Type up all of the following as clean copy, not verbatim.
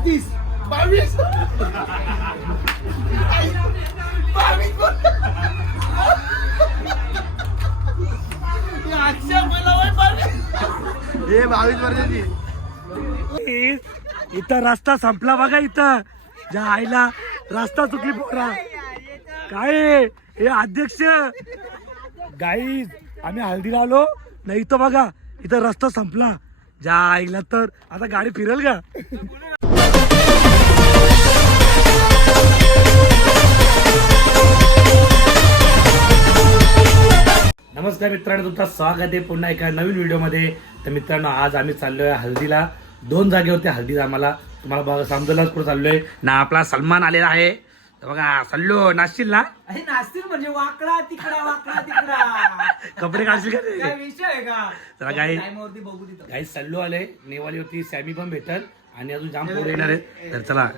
35 22 हे 22 वर्षाची. इथं रस्ता संपला बघा. इथं ज्या आईला रस्ता चुकली पोरा. काय हे अध्यक्ष गाईज आम्ही हल्दीला आलो नाही. इथं बघा इथं रस्ता संपला. ज्या आईला तर आता गाडी फिरेल का. नमस्कार मित्रांनो, तुमचं स्वागत आहे पुन्हा एका नवीन व्हिडिओमध्ये. तर मित्रांनो, आज आम्ही चाललोय हल्दीला. 2 जागे होते हल्दीला. आम्हाला तुम्हाला बघा समजलाच कुठं चाललोय ना. आपला सलमान आलेला आहे. तर बघा सल्लो नाचशील ना. नाचतील म्हणजे वाकडा तिकडा कपडे काढशील का काय विषय आहे का. चला काही बघू तिथं काही सल्लो आले. नेवाली होती, सॅमी पण भेटल आणि अजून जाम पोरं येणार आहेत. तर चला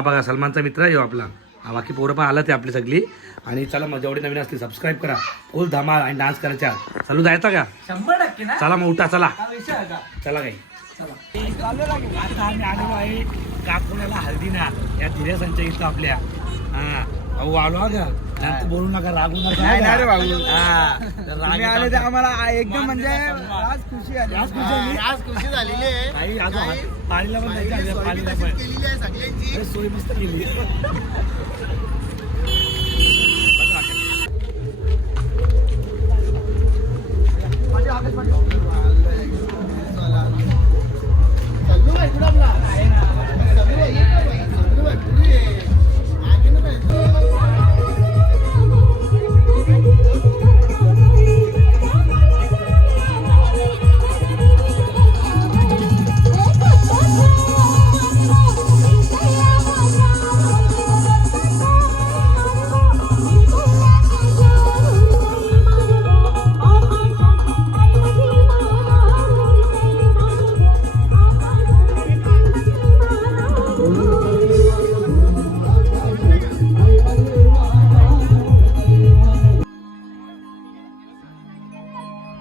बघा सलमानचा मित्र आहे आपला. बाकी पोरं पण आलं ते आपली सगळी. आणि चला मग जेवढी नवीन असतील सबस्क्राईब करा. फुल धमाल आणि डान्स करायचा. चालू जायचा का. 100% ना. चला मग उठा. चला काय विषय आहे का. चला काही. आता आम्ही आलेलो आहे काकोल्याला हल्दीना या धीरेसांच्या इथं आपल्या. हा भाऊ आलो का. नंतर बोलू नका, रागू नका. नाही रे भाऊ. हा तर तुम्ही आले तर आम्हाला एकदम म्हणजे आज खुशी आली. आज खुशी आली. आज खुशी झालेली आहे. काही अजून पाणीला पण जायचं आहे. पाणीला पण केलेली आहे सगळ्यांची. सोय मस्त केली.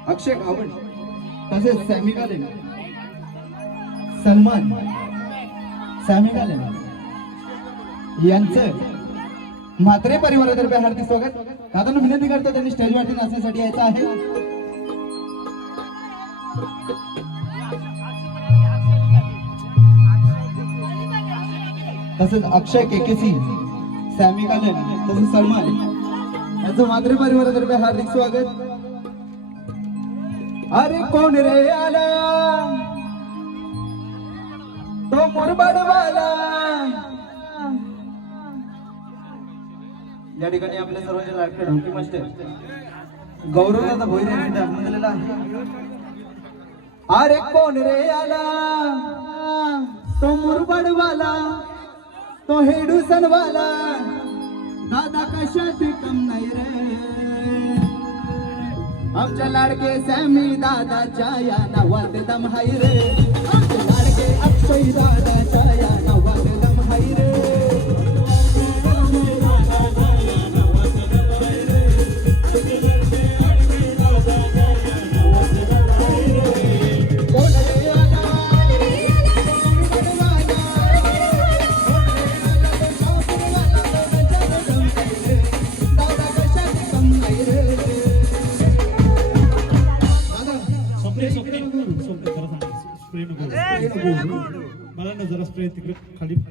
अक्षय गावड तसेच सॅमी गालेन, सलमान सॅमी गालेन यांचं म्हात्रे परिवारातर्फे हार्दिक स्वागत. दादांना विनंती करतो त्यांनी स्टेजवरती नाचण्यासाठी यायचं आहे. तसेच अक्षय केकेसी, सॅमी गालेन तसेच सलमान यांचं म्हात्रे परिवारातर्फे हार्दिक स्वागत. अरे कोण रे आला तो मुरबाडवाला. या ठिकाणी आपल्या सर्वांचे लाडके ढोलकी मास्टर गौरवदादा भोईरे यांनी आगमन आहे. अरे कोण रे आला तो मुरबाडवाला, तो हेडूसनवाला. दादा कशात कम नाही रे. आमच्या लाडके सॅमी दादाच्या या नावात दम हाय रे. आमचे लाडके अक्षय दादाच्या या नावात दम हाय रे.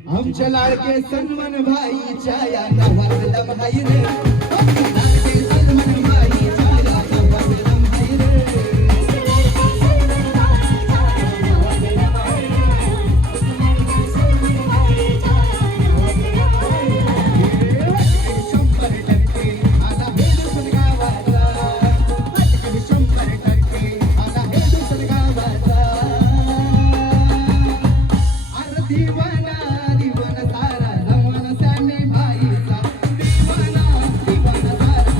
आमच्या लाडके सलमान भाईच्या या नावात दम हाय रे. आमच्या लाडके सलमान भाईच्या या नावात दम हाय रे. दिवाना दिवाना सारा रमण सॅमी भाईचा. दिवाना दिवाना सारा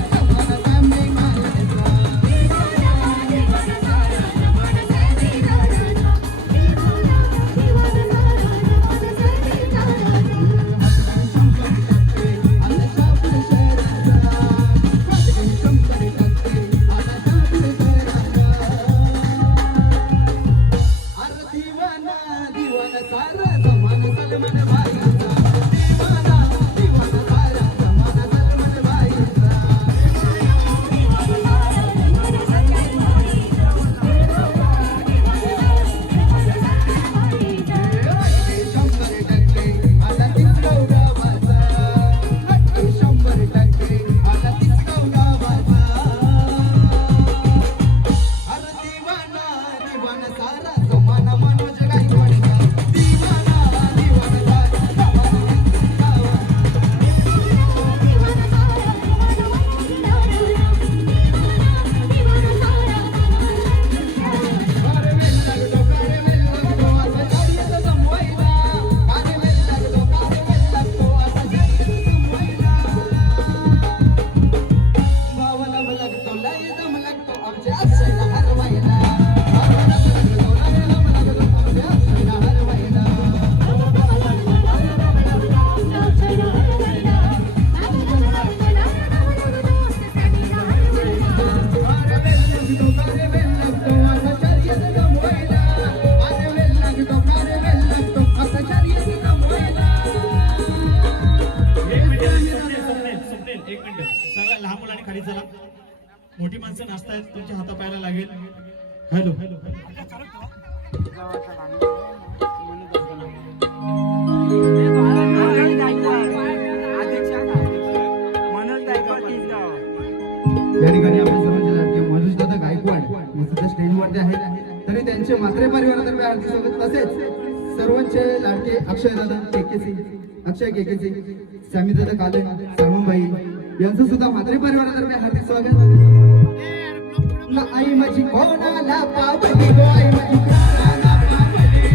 आमच्या अक्षयला हरवायला आमच्या अक्षयला हरवायला एक मिनिट सगळ्या लहान मुलांनी खाली चला. मोठी माणसं नाचतायत, तुमच्या हाता पायाला लागेल. हॅलो या ठिकाणी आपल्या सर्वांचे लाडके मनोजदादा गायकवाड हे सुद्धा स्टेजवरती आहेत. तरी त्यांचे म्हात्रे परिवारातर्फे हार्दिक स्वागत. तसेच सर्वांचे लाडके अक्षयदादा केकेसी सॅमीदादा काले सलमानबाई यांचं सुद्धा म्हात्रे परिवारातर्फे हार्दिक स्वागत. ना आई माझी कोणाला पावली गो आई माझी कोणाला पावली कोणाला पावली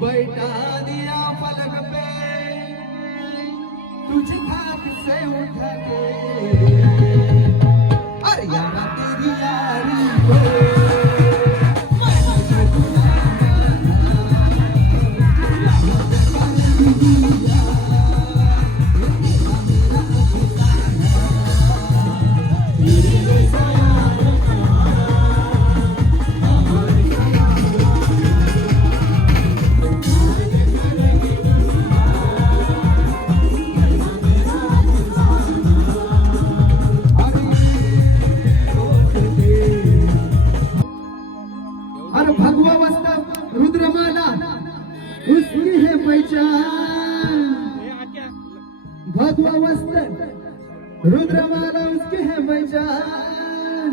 बैठा दिया पलक पे तुझे खाक से उठ के अरे यार तेरी यारी को भगवा वस्त रुद्रमाला उसकी है पहचान, भगवा वस्त रुद्रमाला उसकी है पहचान,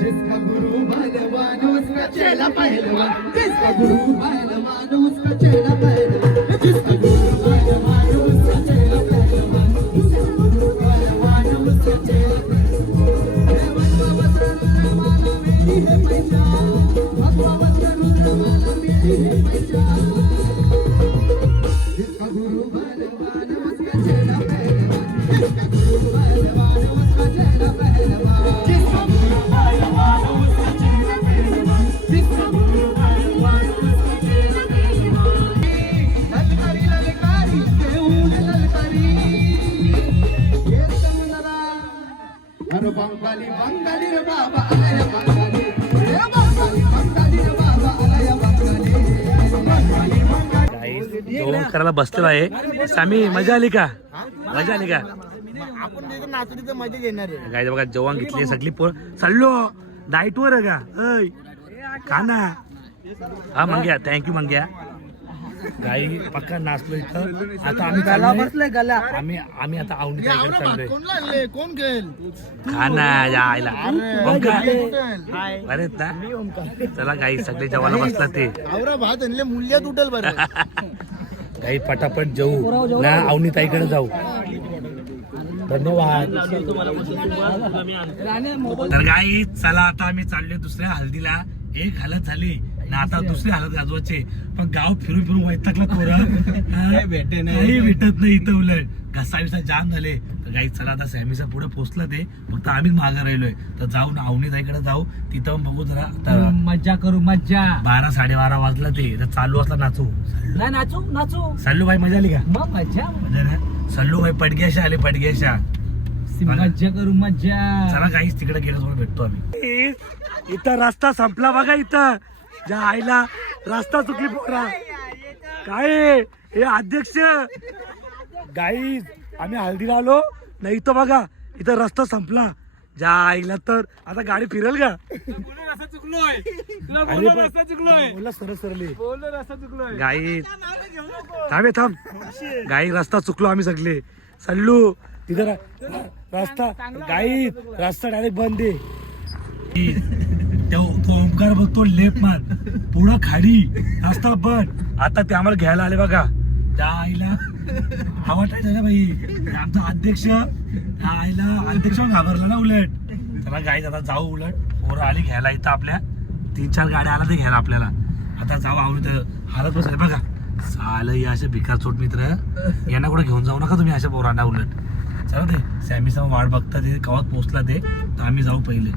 जिसका गुरु बलवान उसका चेला पहलवान, जिसका गुरु बलवान उसका चेला पहलवान, जिसका गुरु बलवान उसका चेला पहलवान, जिसका गुरु बलवान उसका चेला पहलवान। भगवा वस्त्र रुद्रमाला मेरी है पहचान, भगवा वस्त्र रुद्रमाला मेरी है पहचान, जिसका गुरु बलवान उसका चेला पहलवान, जिसका गुरु बलवान उसका चेला पहलवान, जिसका गुरु बलवान उसका चेला पहलवान, जिसका गुरु बलवान उसका चेला पहलवान। ललकारी ललकारी देऊन ललकारी ये समुद्रा अरे बंगाली बंगाली रे बाबा आलया बंगाली रे बंगाली रे बाबा आलया बंगाली बंगाली बंगाली। जेवण करायला बसलेलो आहे सामी. मजा आली का? मजा आली का? आपण तिथं नाचू तिथं मजा घेणार आहे. काय बघा जेवण घेतली सगळी पोर चाललो डाईट वर आहे का? ऐ खाना हा मंग्या, थँक्यू मंग्या. गाई पक्का नाचलो इथं. आता आम्ही चाललोय, आम्ही आता आवडी ताईकडे चाललोय. कोण लागले कोण खेळ खाना यायला ओंकार हाय अरे ना चला गाई सगळे जेवायला बसला ते आवरा भात आणले मूल्यात उठल बरं. गाई पटापट जाऊ ना आवनी ताईकडे जाऊ. धन्यवाद. तर गाई चला आता आम्ही चाललोय दुसऱ्या हल्दीला. एक हालत झाली ना आता दुसरी हालत गाजवायचे. पण गाव फिरून फिरून वैतागला पोरा, काही भेटत नाही इथं. उलट घसा विसा जाम झाले. तर गाई चला आता सॅमीच्या पुढे पोहोचलं ते, फक्त आम्हीच मागे राहिलोय. तर जाऊ ना आवनी ताईकडे जाऊ, तिथं बघू जरा. आता मज्जा करू मज्जा. 12 साडेबारा वाजला ते. तर चालू असला नाचू. नाही नाचू नाचू सल्लू भाई मजा आली का? मग मज्जा मजा ना. सल्लू भाई पडग्याशा आले पडग्याशा. मज्जा करू मज्जा. चला काहीच तिकडे गेलो थोडं भेटतो आम्ही. इथं रस्ता संपला बघा. इथं ज्या आईला रस्ता चुकली पोरा. काय हे अध्यक्ष गाईज आम्ही हल्दीला आलो नाही. इथं बघा इथं रस्ता संपला ज्या आईला. तर आता गाडी फिरेल का? बोला सरळ सरली गाई. थांबे थांब गाई. रस्ता चुकलो आम्ही सगळे. सल्लू तिथं रस्ता गाई रस्ता डायरेक्ट बंद आहे. तो ओंकार बघतो लेफ्ट मार पुढं खाडी रस्ता बंद. आता ते आम्हाला घ्यायला आले बघा. त्या आईला हवा टाकायचं ना बाई. आमचा अध्यक्ष आईला अध्यक्ष घाबरला ना उलट. चला गाई आता जाऊ. उलट पोरं आली घ्यायला इथं. आपल्या 3-4 गाड्या आला ते घ्यायला आपल्याला. आता जाऊ आवडत हालत बसायला बघा. चाल या असे भिकार चोट मित्र यांना कुठे घेऊन जाऊ नका तुम्ही अशा पोरांना. उलट चला ते सॅमी समोर वाट बघता ते कवात पोहोचला ते. तर आम्ही जाऊ पहिले.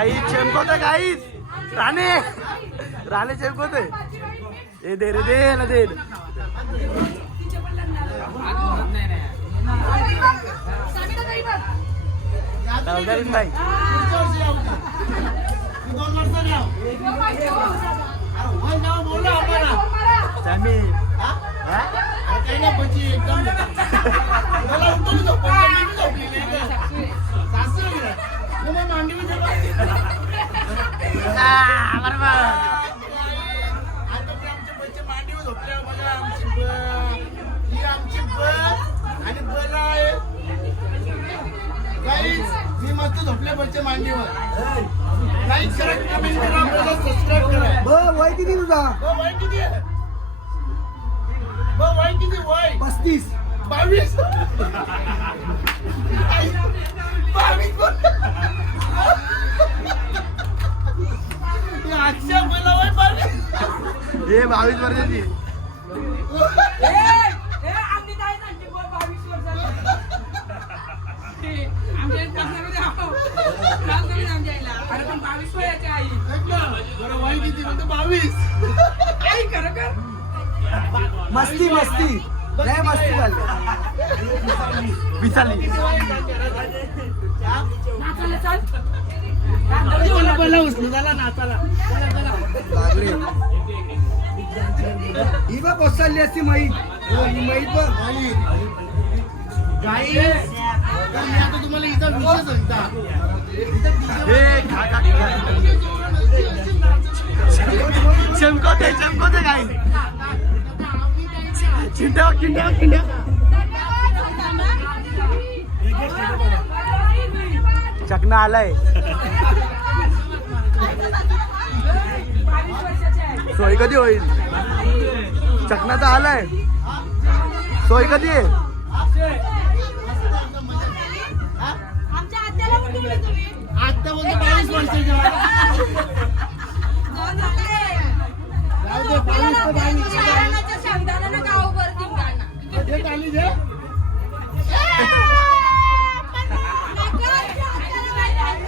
गाईस चमकवतोय गाईस. राणे राणे चमकवतोय. ए दे रे दे ना दे. नाही मी मस्त झोपल्या बच्चे मांडीवर. लाईक करा, कमेंट करा, सबस्क्राईब करा. वय किती तुझा? वय किती आहे? वय किती? वय 35. 22. 22 कोण? अक्षय मला वय 22. हे 22 वर्षाची. बरं वय किती? म्हणतो 22. मस्ती मस्ती लय मस्ती झाली. विचारली ही बघ कोसळली असती माहीत. ही माहीत बघ. गाई मी आता तुम्हाला इथं विषय सांगता. चमकवते चमकवते काय. चिंट्या चिंट्या चिंट्या. चकना आलाय. सोय कधी होईल? चकनाचा आलाय. सोय कधी आहे? आता बोलतो 22 वर्षाच्या. जाऊ दे 22 तर 22. जे चाली जे.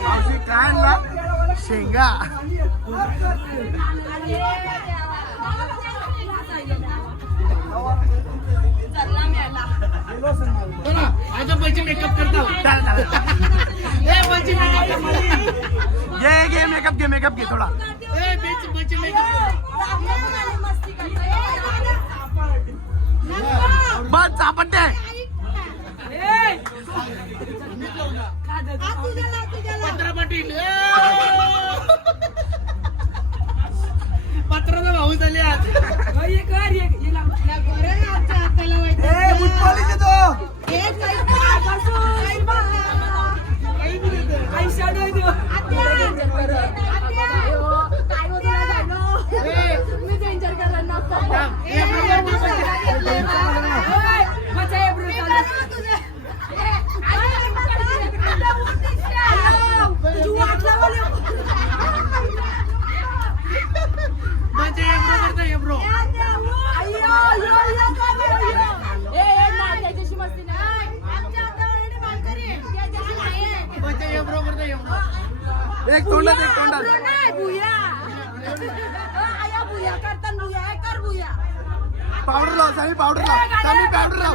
मावशी काय आणला? शेंगा. चला आता पैसे मेकअप करता. पैसे मेकअप घे मेकअप घे थोडा. पैसे मेकअप. बस चापट्टे. पत्रा पाटील. पत्राचा भाऊ झाले आज. एक तोंडात पावडर लाव. सामी पावडर लाव.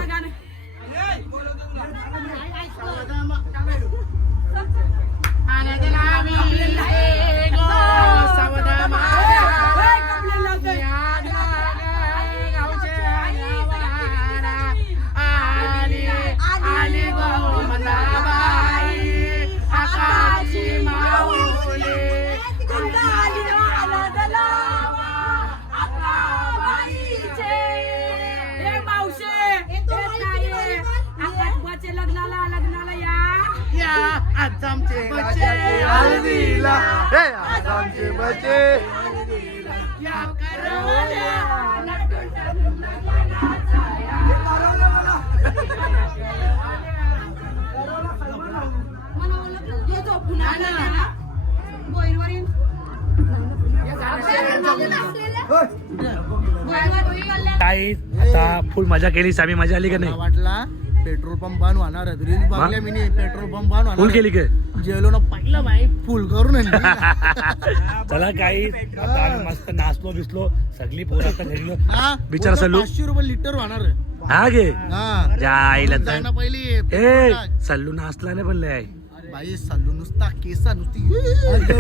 लग्नाला या आज आमचे हल्दीला. हे आज आमचे बचे. काय आता फुल मजा केली. सामी मजा आली का नाही? वाटला पेट्रोल पंप बंद होणार आहे रील बघल्या मी पेट्रोल पंप बंद फुल केली काय जेलो ना पहिलं बाई फुल करून आणली. चला काही आता आम्ही मस्त नाचलो बिसलो सगळी पोरं आता घरी गेलो. हा, बिचारा सल्लू 500 रुपये लिटर होणार आहे. हा गे हा जायला जाय ना पहिली ए सल्लू नाचला नाही पण लय बाई सल्लू नुसता केसा नुसती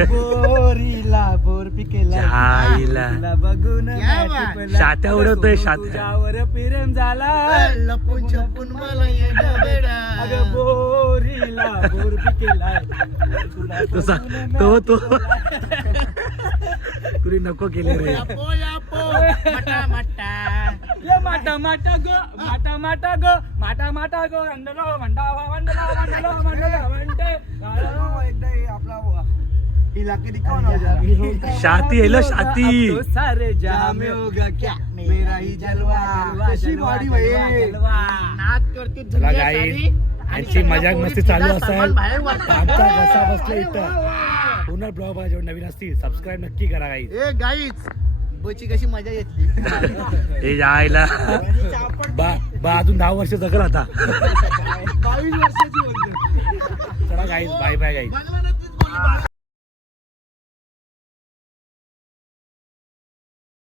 बोरीला बोर पिकेला जायला बघून क्या बात. शात्या उडवतोय शात्या तुझ्यावर प्रेम झाला लपून छपून मला ये डबेडा. अगं बोरीला बोर पिकेला तो तुरी नको केली रे यापो यापो मटा मटा ये माटा माटा गो माटा माटा गो माटा माटा गो अंडलो मंडावा मंडला मंडलो मंडला मंडे एकदा आपला इलाके दिखाओ शाती आहे शाती सारे जहां में होगा क्या मेरा ही जलवा कशी बॉडी भाई नाच करते चला दुनिया गाई सारी. यांची मजाक मस्ती चालू असेल सामान बाहेर वाटतं. आमचा कसा बसला इथं पुन्हा ब्लॉग बघा जेव्हा नवीन असतील सबस्क्राईब नक्की करा गाई ए गाईच बची कशी मजा येतली. हे जायला बा अजून 10 वर्ष जगल आता 22 वर्षाची बोलतो चला गाईज बाय बाय गाईज बघला ना तूच बोलली,